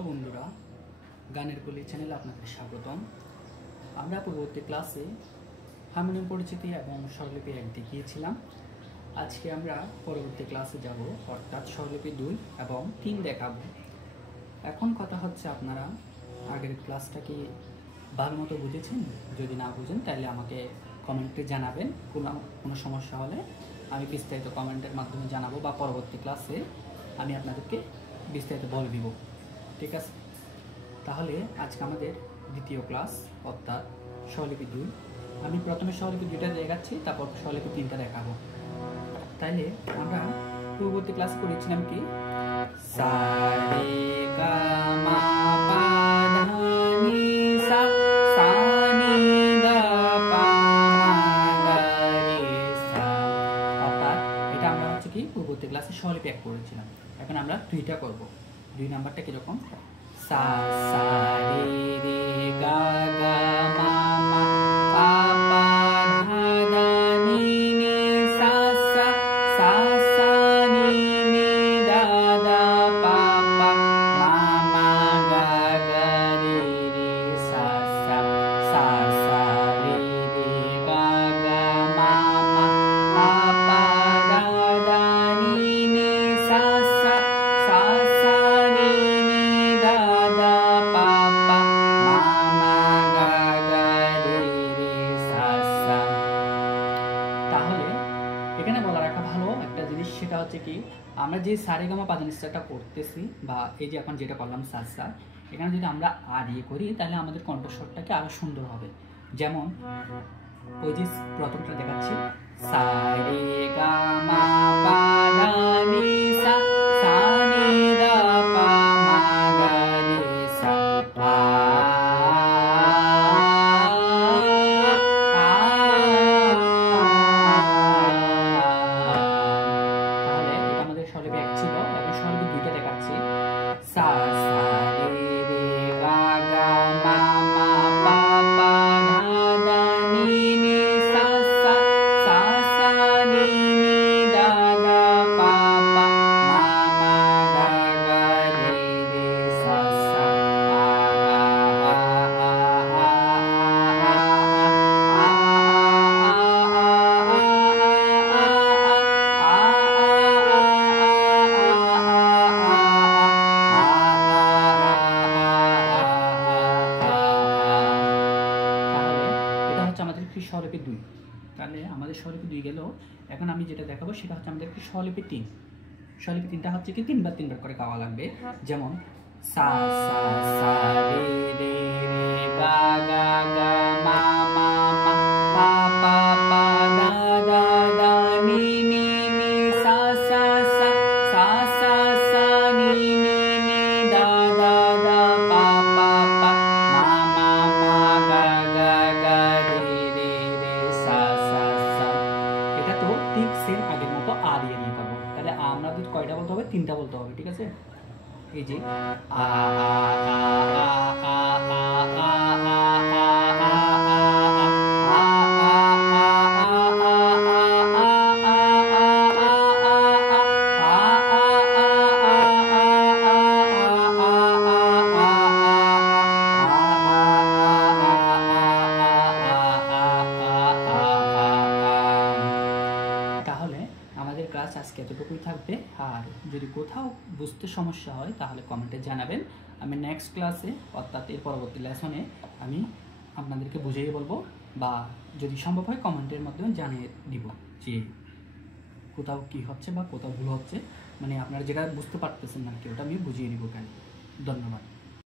Hello বন্ধুরা, গানের কলি চ্যানেলে আপনাদের স্বাগতম। আমরা পূর্ববর্তী ক্লাসে হারমোনিয়াম পরিচিতি এবং স্বরলিপি 1 দেখিয়েছিলাম। আজকে আমরা পরবর্তী ক্লাসে যাব, অর্থাৎ স্বরলিপি 2 এবং 3 দেখাবো। এখন কথা হচ্ছে, আপনারা আগের ক্লাসটা কি ভালোমতো বুঝেছেন? যদি না বুঝেন তাহলে আমাকে কমেন্টে জানাবেন। কোনো সমস্যা হলে আমি বিস্তারিত কমেন্টের মাধ্যমে জানাবো, বা পরবর্তী ক্লাসে আমি আপনাদেরকে বিস্তারিত বলে দিব। ঠিক আছে, তাহলে আজকে আমাদের দ্বিতীয় ক্লাস, অর্থাৎ স্বরলিপি 2। আমি প্রথমে স্বরলিপি 2টা দেখাচ্ছি, তারপর স্বরলিপি 3টা দেখাবো। তাইলে আমরা পূর্ববর্তী ক্লাস করেছিলাম কি, সা রে গা মা পা ধা নি সা, সা নি দা পা মা গা রে সা। অর্থাৎ এটা আমরা হচ্ছে কি পূর্ববর্তী ক্লাসে স্বরলিপি 1 করেছিলাম। এখন আমরা 2টা করব। 2 নাম্বারটা কিরকম, সা সা রে রে গা গা মা মা পা পা ধা ধা নি নি সা সা, সা সা নি নি দা দা পা পা মা মা গা গা রে রে সা সা, সা সা রে রে গা গা মা মা পা পা ধা ধা নি নি সা সা, সা সা নি নি দা দা পা পা মা মা গা গা রে রে সা সা। তাহলে এখানে বলা রাখা ভালো একটা জিনিস, সেটা হচ্ছে কি, আমরা যে সারেগামা পাদানিসাটা করতেছি, বা এই যে এখন যেটা করলাম সা সা, এখানে যদি আমরা আর ইয়ে করি তাহলে আমাদের কণ্ঠস্বরটাকে আরো সুন্দর হবে। যেমন ওই যে প্রথমটা দেখাচ্ছি, সা রে গা মা পা ধা নি সা, সা নি দা পা মা গা রে সা, তাহলে এটা আমাদের স্বরলিপি 1 ছিল। এখন স্বরলিপি 2টা দেখাচ্ছি, সা সা রে রে গা গা মা মা পা পা ধা ধা নি নি সা সা, সা সা নি নি দা দা পা পা মা মা গা গা রে রে সা সা। আমাদের কি স্বরলিপি 2। তাহলে আমাদের স্বরলিপি 2 গেল। এখন আমি যেটা দেখাবো সেটা হচ্ছে আমাদের কি স্বরলিপি 3। স্বরলিপি 3টা হচ্ছে কি 3 বার করে গাওয়া লাগবে। যেমন সা সা সা রে রে রে গা গা গা মা মা মা পা পা পা দা দা দা নি নি নি সা সা সা, সা সা সা নি নি নি দা দা দা পা পা পা মা মা মা গা গা গা রে রে রে সা সা সা। এটা তো ঠিক সেম আগের মতো আ দিয়ে দিতে হবে। তাহলে আমরা কয়টা বলতে হবে? 3টা বলতে হবে। ঠিক আছে, এই যে আ আ আ আ আ আ আ ক্লাস আজকে এতটুকুই থাকবে। আর যদি কোথাও বুঝতে সমস্যা হয় তাহলে কমেন্টে জানাবেন। আমি নেক্সট ক্লাসে, অর্থাৎ এর পরবর্তী লেসনে আমি আপনাদেরকে বুঝিয়ে বলবো, বা যদি সম্ভব হয় কমেন্টের মাধ্যমে জানিয়ে দিব যে কোথাও কি হচ্ছে বা কোথাও ভুল হচ্ছে, মানে আপনারা যেটা বুঝতে পারতেছেন না কি, ওটা আমি বুঝিয়ে দিব। কেন? ধন্যবাদ।